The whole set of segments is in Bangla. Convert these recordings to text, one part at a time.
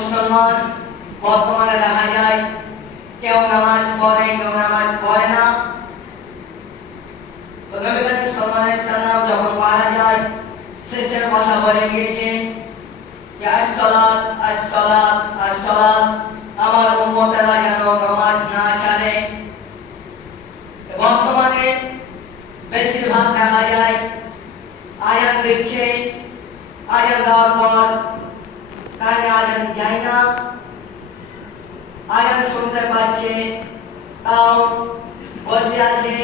মুসলমান বর্তমানে দেখা যায়? কেউ নামাজ পড়ে, কেউ নামাজ পড়ে না। তো নবী করিম সাল্লাল্লাহু যখন মারা যায়, শেষের কথা বলে গিয়েছেন যে আসসালাত আসসালাত আসসালাত, আমার উম্মতেরা যেন নামাজ না ছাড়ে। বর্তমানে বেশিরভাগ দেখা যায় আয়ান দিচ্ছে আয়ান দেওয়ার পর কানে আয়ান যায় না। আয়ান শুনতে পাচ্ছে, তাও বসে আছে।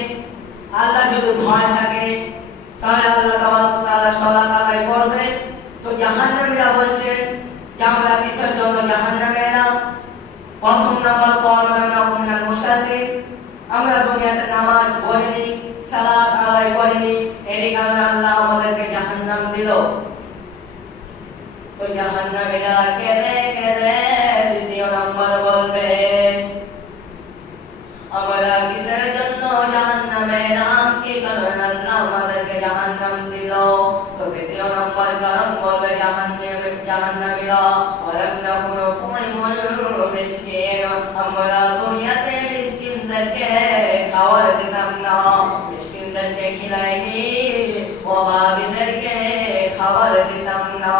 আল্লাহ যদি ভয় থাকে, তাহলে আল্লাহ তাআলা সালাত আদায় করবে। তো জাহান্নামীরা বলছে, যে আমরা কিসের জন্য জাহান্নামে এলাম। প্রথম নাম্বার পর মিনাল মুসাল্লিন আমরা দুনিয়াতে নামাজ পড়িনি, সালাত আদায় করিনি। এই কারণে আল্লাহ আমাদেরকে জাহান্নাম দিল। তো জাহান্নামীরা কেঁদে কেঁদে দ্বিতীয় নম্বর বলবে আমরা কিসের জন্য জাহান্নামে নাম কি কারণে আল্লাহ আমাদেরকে জাহান্নাম দিল তো দ্বিতীয় নম্বর কারণ বলবে জাহান্নামে জাহান্নামীরা ওয়ালাম নাকুনু তুইমুল মিসকিন আমরা দুনিয়াতে মিসকিনদেরকে খাবার দিতাম না মিসকিনদেরকে খাবার দিতাম না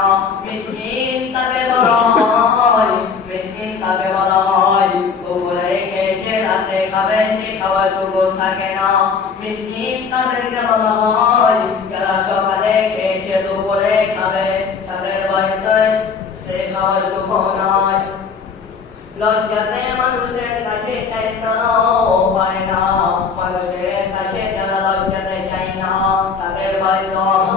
লজ্জাতে মানুষের কাছে চাইতেও পায় না মানুষের কাছে যারা লজ্জাতে চাই না তাদের বাড়িতে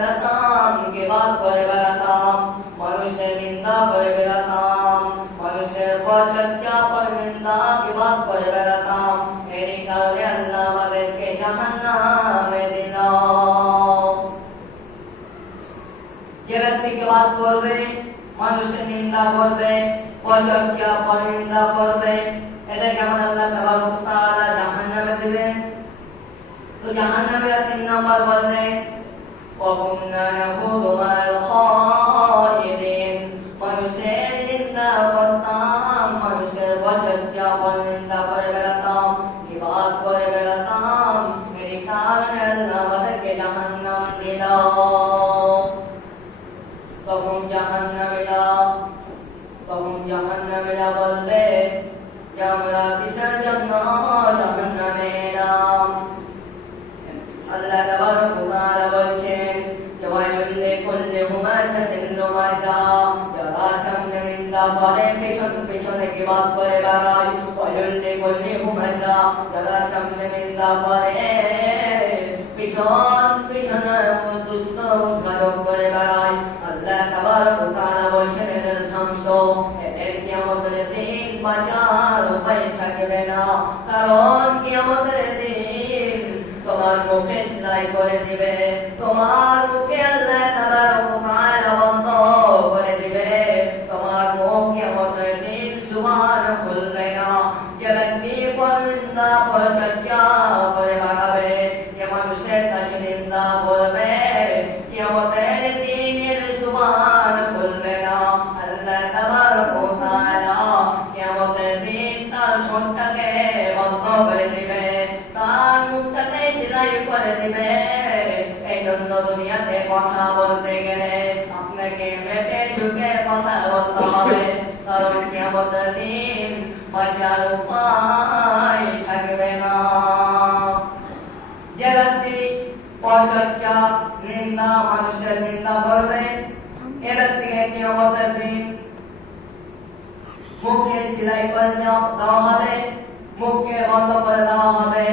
করবে মানুষের নিন্দা করবে পরচর্চা পর নিন্দা করবে এদেরকে আমার আল্লাহ তাবারক তাআলা জাহান্নামে দিবেন তো জাহান্নামীরা তিন নম্বর বললেন وكنا نخوض مع তখন জাহান্নামীরা তখন জাহান্নামীরা বলবে, যে আমরা কিসের জন্য জাহান্নামে এলাম আল্লাহ তাবারক ওয়া তাআলা বলছেন জওয়াইলুল লিকুল্লি হুমাযাতিন লুমাযা যারা সামনে নিন্দা করে, পেছন পেছনে গিবাদ করে বেড়ায়, ওয়াইলুল লিকুল্লি হুমাযা যারা সামনে নিন্দা করে, পিছনে জন্য মানুষের নিন্দা করবে এ ব্যক্তিকে কেমতের মুখে সিলাই করে দেওয়া হবে মুখকে বন্ধ করে দেওয়া হবে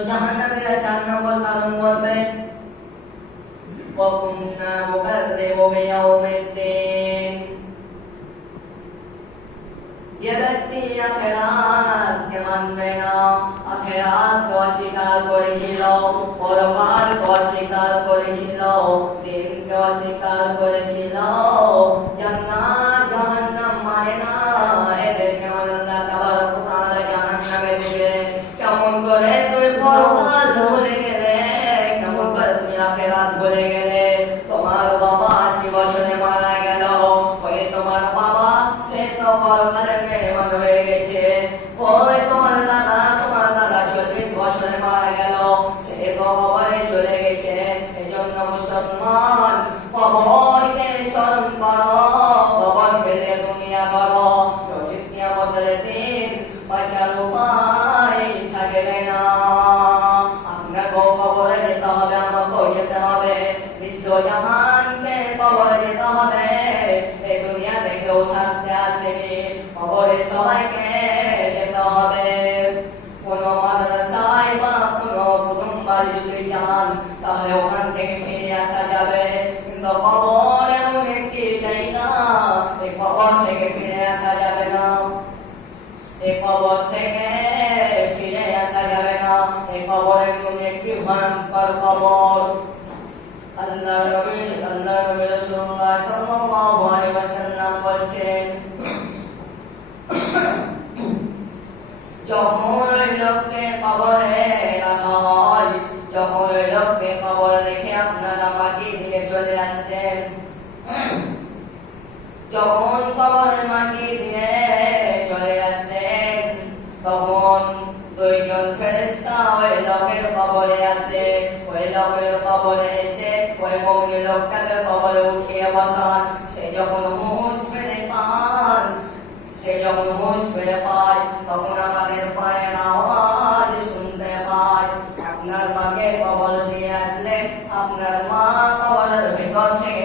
तो जहन्नम या जहन्नम तालम बोलते وكنا مكذب بيوم الدين ये व्यक्ति अखेरात के मानबे না আখেরাত কে অস্বীকার করেছিল পরকাল কে অস্বীকার করেছিল দিন কে খবর أن নবী আল্লাহ নবী রাসূলুল্লাহ সাল্লাল্লাহু আলাইহি ওয়াসাল্লাম বলেন যখন লোককে কবরে রাখা হয় যখন ওই লোককে রেখে আপনারা মাটি দিয়ে চলে আসছেন যখন কবরে মাটি দিয়ে সে যখন হুঁশ ফেলে পান সে যখন হুঁশ পায় তখন আমাদের পায়ের আওয়াজ শুনতে পায় আপনার মাকে কবল দিয়ে আসলে আপনার মা কবলের ভিতর থেকে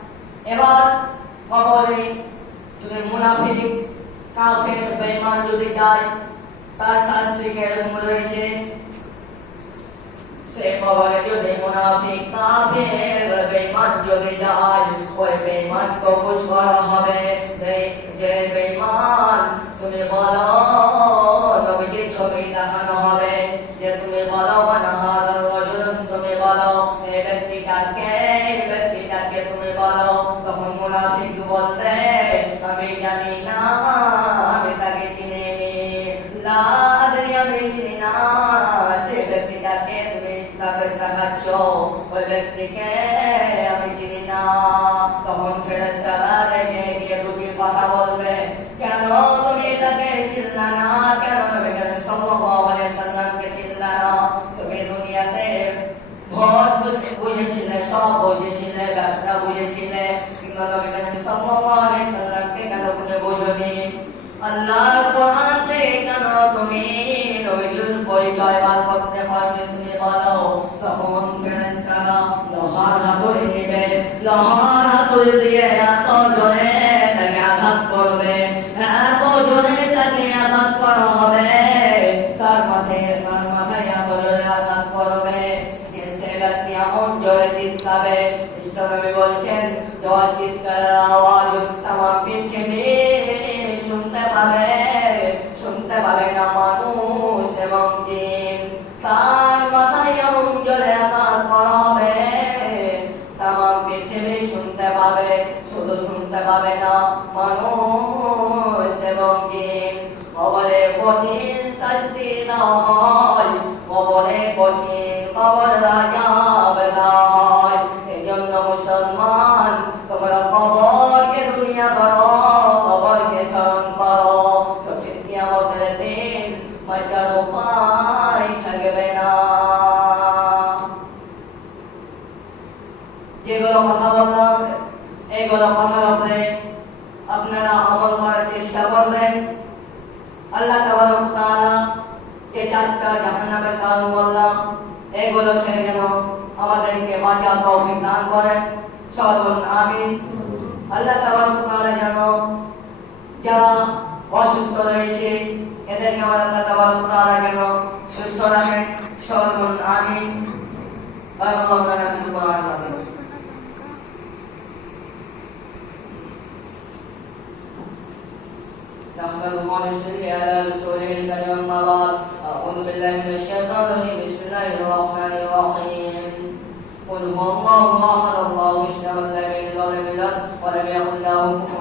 এবার কবরে যদি মুনাফিক কাফের বেঈমান যদি যায়, তার শাস্তি কেরকম রয়েছে? সে কবরে যদি মুনাফিক কাফের বেমান যদি যায়, ওই বেঈমান কবজ করা হয় তাদের দেখাচ্ছ ওই ব্যক্তিকে আমি চিনি না তখন ফেরেস্তারা রেগে গিয়ে রুগীর কথা বলবে কেন তুমি তাকে চিল্লা না কেন তুমি কেন সম্ভব সাল্লামকে চিল্লা না তুমি দুনিয়াতে ভোট বুঝেছিলে সব বুঝেছিলে ব্যবসা বুঝেছিলে কিন্তু নবী কাজম সম্ভব সাল্লামকে কেন তুমি বোঝনি আল্লাহ চিৎকাবে ইসলামী বলছেন জোর চিৎকারের আওয়াজ তামাম পৃথিবী শুনতে পাবে শুনতে পাবে না মানুষ এবং জিন তার মাথায় এমন জোরে আঘাত করা হবে তামাম পৃথিবী শুনতে পাবে শুধু শুনতে পাবে না মানুষ এবং জিন কবরে কঠিন শাস্তি নয় এগুলো কথার উপরে আপনারা আমল করার চেষ্টা করবেন। আল্লাহ তাবারক তাআলা যে চারটা জাহান্নামের কারণ বললাম, এগুলো থেকে যেন আমাদেরকে বাঁচার তৌফিক দান করেন। সর্বন আমিন। আল্লাহ তাবারক তাআলা যেন যারা অসুস্থ রয়েছে, এদেরকে আমার আল্লাহ তাবারক তাআলা যেন সুস্থ রাখেন। সর্বন আমিন। আল্লাহ على رسوله الكريم أما بعد أعوذ بالله من الشيطان الرجيم. بسم الله الرحمن الرحيم. قل هو الله أحد الله الصمد لم يلد ولم يولد ولم يكن له كفوا